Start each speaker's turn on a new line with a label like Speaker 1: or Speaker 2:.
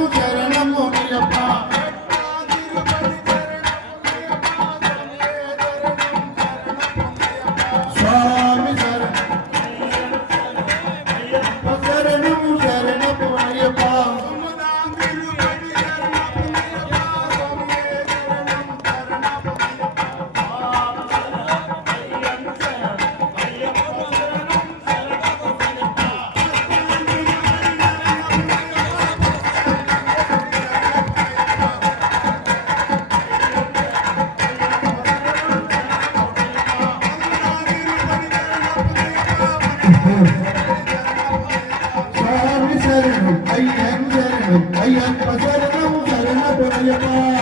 Speaker 1: you get சரணம் ஐயன் சரணம் ஐயன் சரணம் சரண புனையப்பா